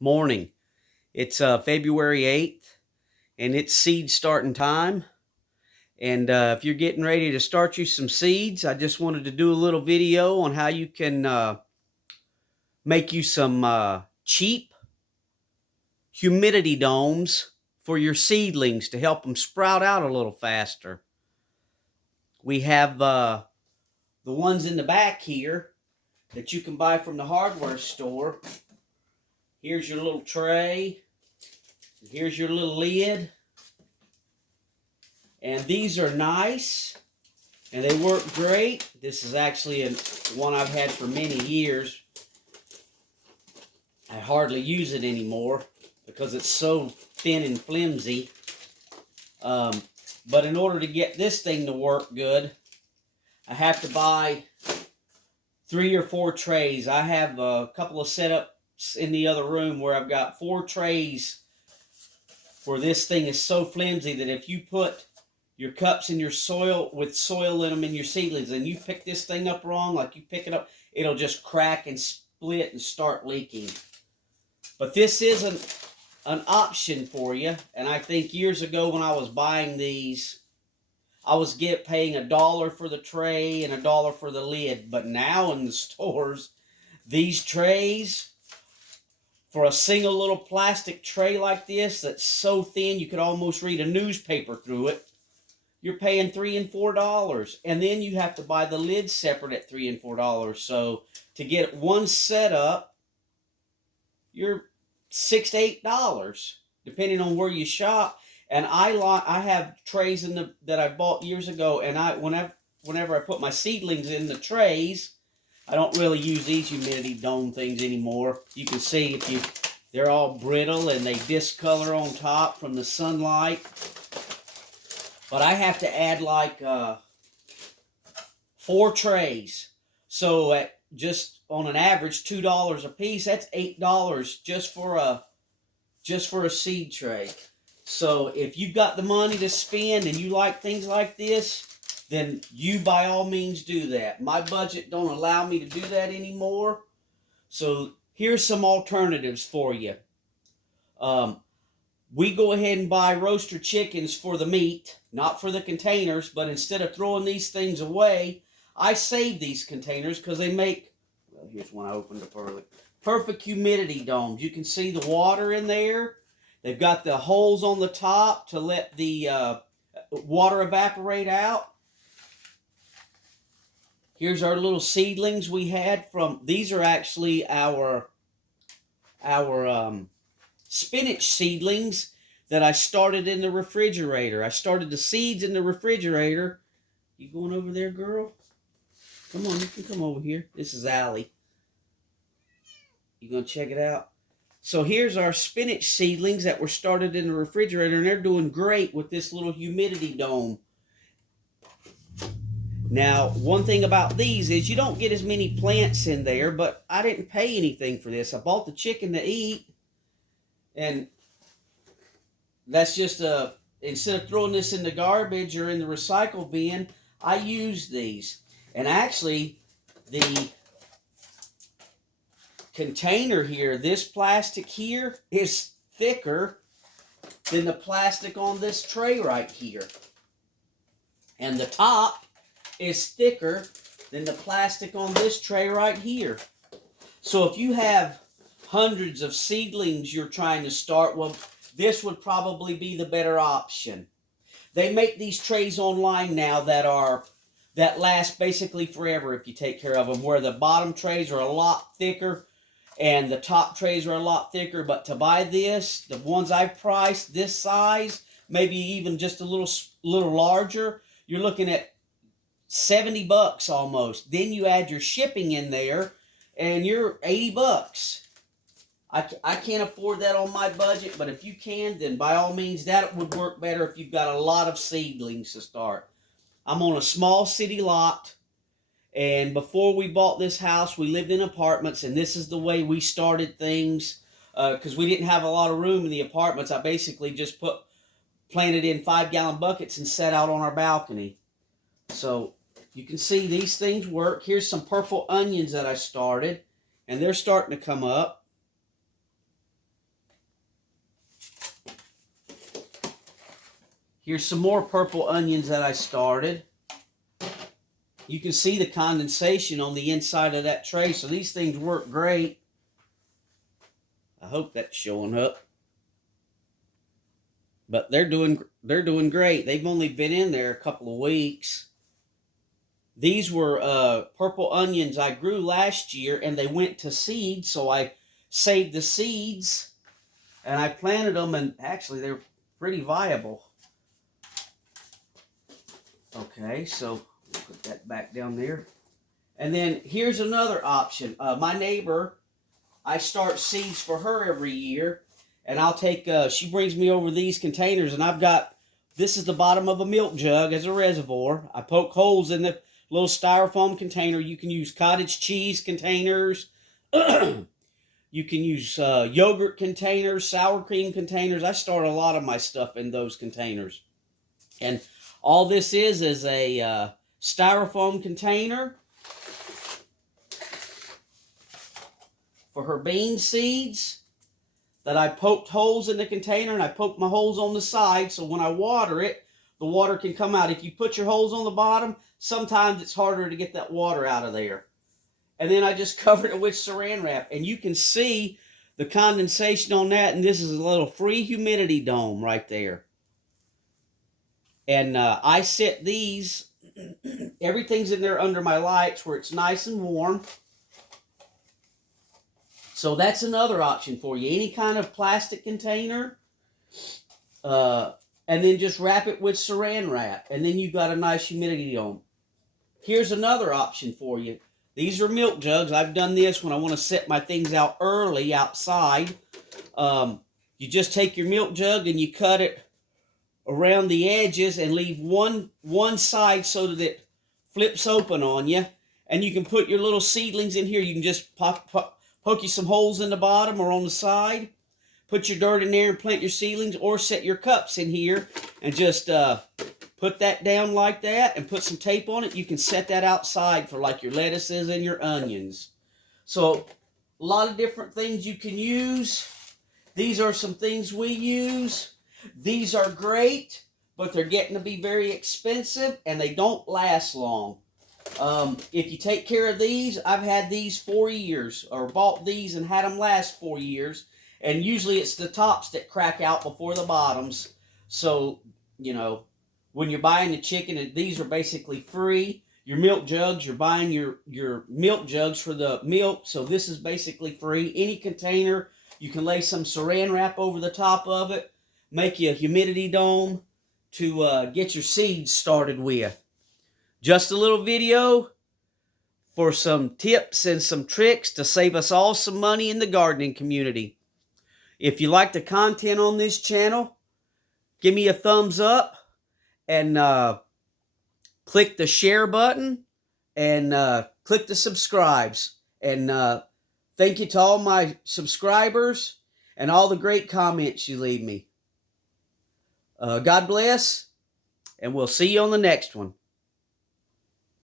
morning. It's February 8th, and it's seed starting time. And if you're getting ready to start you some seeds, I just wanted to do a little video on how you can make you some cheap humidity domes for your seedlings to help them sprout out a little faster. We have the ones in the back here that you can buy from the hardware store. Here's your little tray. Here's your little lid. And these are nice, and they work great. This is actually one I've had for many years. I hardly use it anymore because it's so thin and flimsy. But in order to get this thing to work good, I have to buy 3 or 4 trays. I have a couple of setups in the other room where I've got 4 trays where this thing is so flimsy that if you put your cups in your soil with soil in them in your seedlings and you pick this thing up wrong, like you pick it up, it'll just crack and split and start leaking. But this isn't an option for you. And I think years ago when I was buying these, I was paying $1 for the tray and $1 for the lid. But now in the stores, these trays, for a single little plastic tray like this that's so thin you could almost read a newspaper through it, you're paying $3 and $4. And then you have to buy the lid separate at $3 and $4. So to get one set up, you're $6 to $8, depending on where you shop. And I have trays that I bought years ago, and whenever I put my seedlings in the trays, I don't really use these humidity dome things anymore. You can see they're all brittle and they discolor on top from the sunlight. But I have to add like 4 trays. So at just on an average $2 a piece, that's $8 just for a seed tray. So if you've got the money to spend and you like things like this, then you by all means do that. My budget don't allow me to do that anymore. So here's some alternatives for you. We go ahead and buy roaster chickens for the meat, not for the containers, but instead of throwing these things away, I save these containers because they make, well, here's one I opened up early, perfect humidity domes. You can see the water in there. They've got the holes on the top to let the water evaporate out. Here's our little seedlings we had from, these are actually our spinach seedlings that I started in the refrigerator. I started the seeds in the refrigerator. You going over there, girl? Come on, you can come over here. This is Allie. You gonna check it out? So here's our spinach seedlings that were started in the refrigerator, and they're doing great with this little humidity dome. Now, one thing about these is you don't get as many plants in there, but I didn't pay anything for this. I bought the chicken to eat, and that's just instead of throwing this in the garbage or in the recycle bin, I use these. And actually, the container here, this plastic here, is thicker than the plastic on this tray right here. And the top is thicker than the plastic on this tray right here. So if you have hundreds of seedlings you're trying to start, well, this would probably be the better option. They make these trays online now that last basically forever if you take care of them, where the bottom trays are a lot thicker and the top trays are a lot thicker. But to buy this, the ones I've priced this size, maybe even just a little larger, you're looking at $70 almost. Then you add your shipping in there and you're $80. I can't afford that on my budget, but if you can, then by all means, that would work better if you've got a lot of seedlings to start. I'm on a small city lot, and before we bought this house, we lived in apartments, and this is the way we started things. Because we didn't have a lot of room in the apartments, I basically just planted in 5-gallon buckets and set out on our balcony. So you can see these things work. Here's some purple onions that I started, and they're starting to come up. Here's some more purple onions that I started. You can see the condensation on the inside of that tray, so these things work great. I hope that's showing up. But they're doing great. They've only been in there a couple of weeks. These were purple onions I grew last year, and they went to seed, so I saved the seeds, and I planted them, and actually they're pretty viable. Okay, so put that back down there. And then here's another option. My neighbor, I start seeds for her every year, and I'll take, she brings me over these containers, and I've got, this is the bottom of a milk jug as a reservoir. I poke holes in the little styrofoam container. You can use cottage cheese containers. You can use yogurt containers, sour cream containers. I store a lot of my stuff in those containers. And all this is a styrofoam container for her bean seeds that I poked holes in the container, and I poked my holes on the side so when I water it, the water can come out. If you put your holes on the bottom, sometimes it's harder to get that water out of there. And then I just covered it with saran wrap, and you can see the condensation on that, and this is a little free humidity dome right there. And I set these, everything's in there under my lights where it's nice and warm. So that's another option for you. Any kind of plastic container, and then just wrap it with saran wrap, and then you've got a nice humidity dome. Here's another option for you. These are milk jugs. I've done this when I want to set my things out early outside. You just take your milk jug and you cut it around the edges and leave one side so that it flips open on you. And you can put your little seedlings in here. You can just poke you some holes in the bottom or on the side. Put your dirt in there and plant your seedlings, or set your cups in here and just put that down like that and put some tape on it. You can set that outside for like your lettuces and your onions. So a lot of different things you can use. These are some things we use. These are great, but they're getting to be very expensive and they don't last long. If you take care of these, I've had these 4 years, or bought these and had them last 4 years. And usually it's the tops that crack out before the bottoms. So, you know, when you're buying the chicken, these are basically free. Your milk jugs, you're buying your milk jugs for the milk. So this is basically free. Any container, you can lay some saran wrap over the top of it. Make you a humidity dome to get your seeds started with. Just a little video for some tips and some tricks to save us all some money in the gardening community. If you like the content on this channel, give me a thumbs up and click the share button and click the subscribes. And thank you to all my subscribers and all the great comments you leave me. God bless, and we'll see you on the next one.